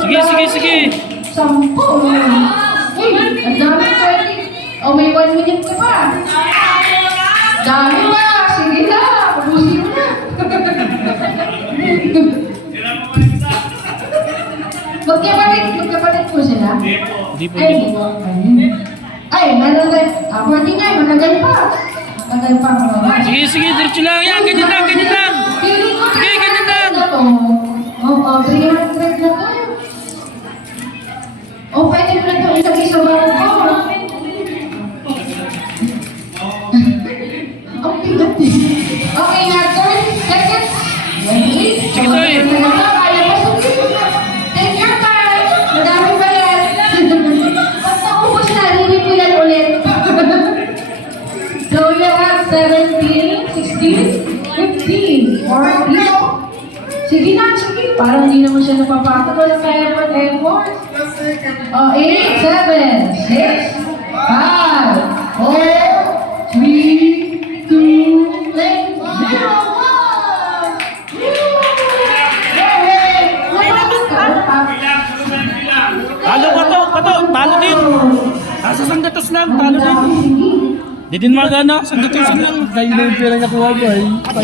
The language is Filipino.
Sige, sige, sige. Sampo. Uy, ang dami pwede. O, may one minute ka pa. Dami pa. Sige na. Ubusin mo na. Magkapalit, magkapalit po sila. Hindi po, Ay, hindi po. Ay, managal. Ah, pwede nga, managal pa. Managal pa. Sige, sige, diretso lang. Yan, ganyan lang, ganyan lang. Okay nga, 30 seconds. Wait. Sige. Kaya sabihin. Take your time. Madami pa yan. Pag naubos na, rinipilan ulit. So you have 17, 16, 15, 14. Sige na, sige. Parang hindi naman siya napapatol. Wala pa effort, effort. Oh, 8, 7, 6, 5, Talo pa to, pa to. Talo din. Nasa sanggatos lang, talo din. Di din magana, sanggatos lang. Kayo na yung pera nakuha mo eh.